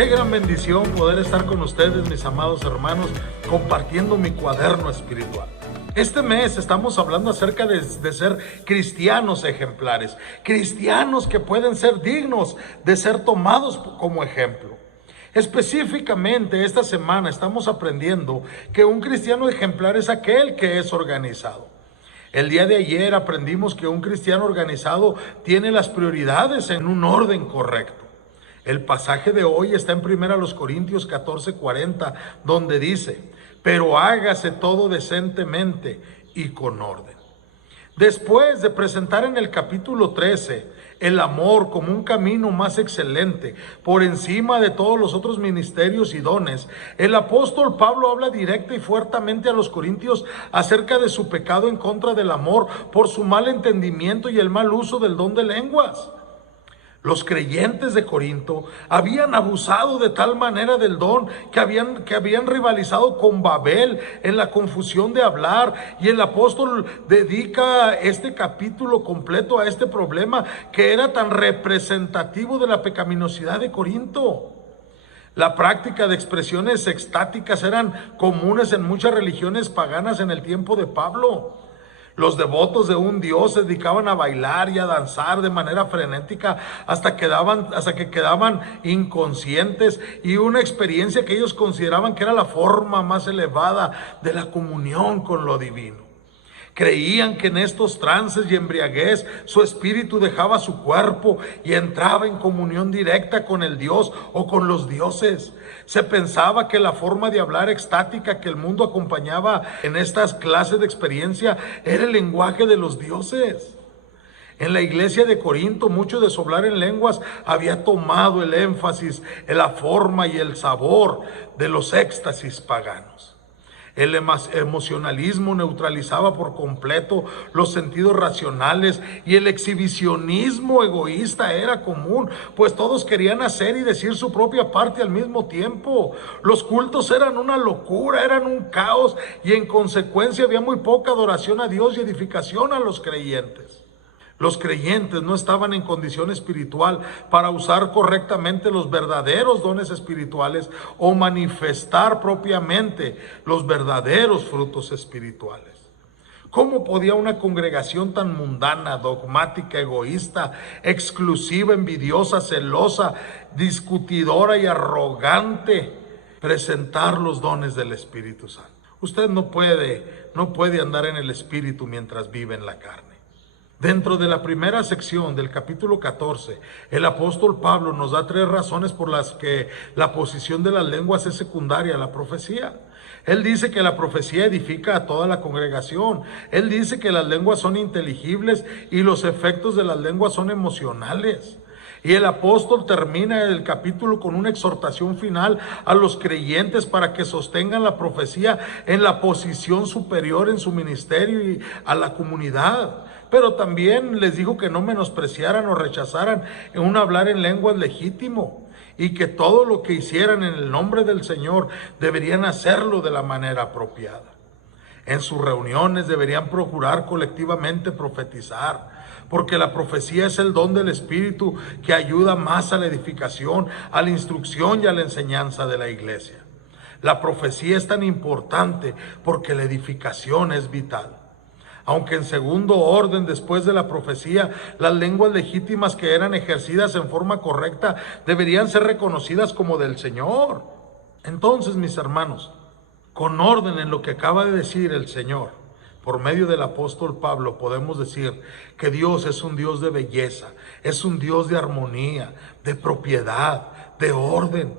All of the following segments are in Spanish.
Qué gran bendición poder estar con ustedes, mis amados hermanos, compartiendo mi cuaderno espiritual. Este mes estamos hablando acerca de ser cristianos ejemplares, cristianos que pueden ser dignos de ser tomados como ejemplo. Específicamente esta semana estamos aprendiendo que un cristiano ejemplar es aquel que es organizado. El día de ayer aprendimos que un cristiano organizado tiene las prioridades en un orden correcto. El pasaje de hoy está en 1 Corintios 14:40, donde dice: pero hágase todo decentemente y con orden. Después de presentar en el capítulo 13 el amor como un camino más excelente, por encima de todos los otros ministerios y dones, el apóstol Pablo habla directa y fuertemente a los corintios acerca de su pecado en contra del amor por su mal entendimiento y el mal uso del don de lenguas. Los creyentes de Corinto habían abusado de tal manera del don que habían rivalizado con Babel en la confusión de hablar, y el apóstol dedica este capítulo completo a este problema que era tan representativo de la pecaminosidad de Corinto. La práctica de expresiones extáticas eran comunes en muchas religiones paganas en el tiempo de Pablo. Los devotos de un dios se dedicaban a bailar y a danzar de manera frenética hasta que quedaban inconscientes, y una experiencia que ellos consideraban que era la forma más elevada de la comunión con lo divino. Creían que en estos trances y embriaguez su espíritu dejaba su cuerpo y entraba en comunión directa con el Dios o con los dioses. Se pensaba que la forma de hablar extática que el mundo acompañaba en estas clases de experiencia era el lenguaje de los dioses. En la iglesia de Corinto, mucho de su hablar en lenguas había tomado el énfasis en la forma y el sabor de los éxtasis paganos. El emocionalismo neutralizaba por completo los sentidos racionales, y el exhibicionismo egoísta era común, pues todos querían hacer y decir su propia parte al mismo tiempo. Los cultos eran una locura, eran un caos, y en consecuencia había muy poca adoración a Dios y edificación a los creyentes. Los creyentes no estaban en condición espiritual para usar correctamente los verdaderos dones espirituales o manifestar propiamente los verdaderos frutos espirituales. ¿Cómo podía una congregación tan mundana, dogmática, egoísta, exclusiva, envidiosa, celosa, discutidora y arrogante presentar los dones del Espíritu Santo? Usted no puede andar en el Espíritu mientras vive en la carne. Dentro de la primera sección del capítulo 14, el apóstol Pablo nos da 3 razones por las que la posición de las lenguas es secundaria a la profecía. Él dice que la profecía edifica a toda la congregación. Él dice que las lenguas son inteligibles y los efectos de las lenguas son emocionales. Y el apóstol termina el capítulo con una exhortación final a los creyentes para que sostengan la profecía en la posición superior en su ministerio y a la comunidad. Pero también les dijo que no menospreciaran o rechazaran un hablar en lenguas legítimo, y que todo lo que hicieran en el nombre del Señor deberían hacerlo de la manera apropiada. En sus reuniones deberían procurar colectivamente profetizar, porque la profecía es el don del Espíritu que ayuda más a la edificación, a la instrucción y a la enseñanza de la iglesia. La profecía es tan importante porque la edificación es vital. Aunque en segundo orden, después de la profecía, las lenguas legítimas que eran ejercidas en forma correcta deberían ser reconocidas como del Señor. Entonces, mis hermanos, con orden en lo que acaba de decir el Señor, por medio del apóstol Pablo, podemos decir que Dios es un Dios de belleza, es un Dios de armonía, de propiedad, de orden,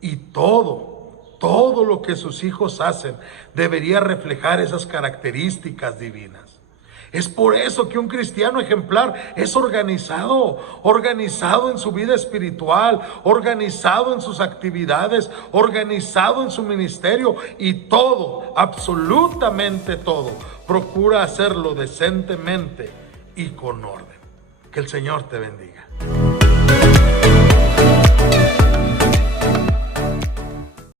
y todo lo que sus hijos hacen debería reflejar esas características divinas. Es por eso que un cristiano ejemplar es organizado en su vida espiritual, organizado en sus actividades, organizado en su ministerio, y todo, absolutamente todo, procura hacerlo decentemente y con orden. Que el Señor te bendiga.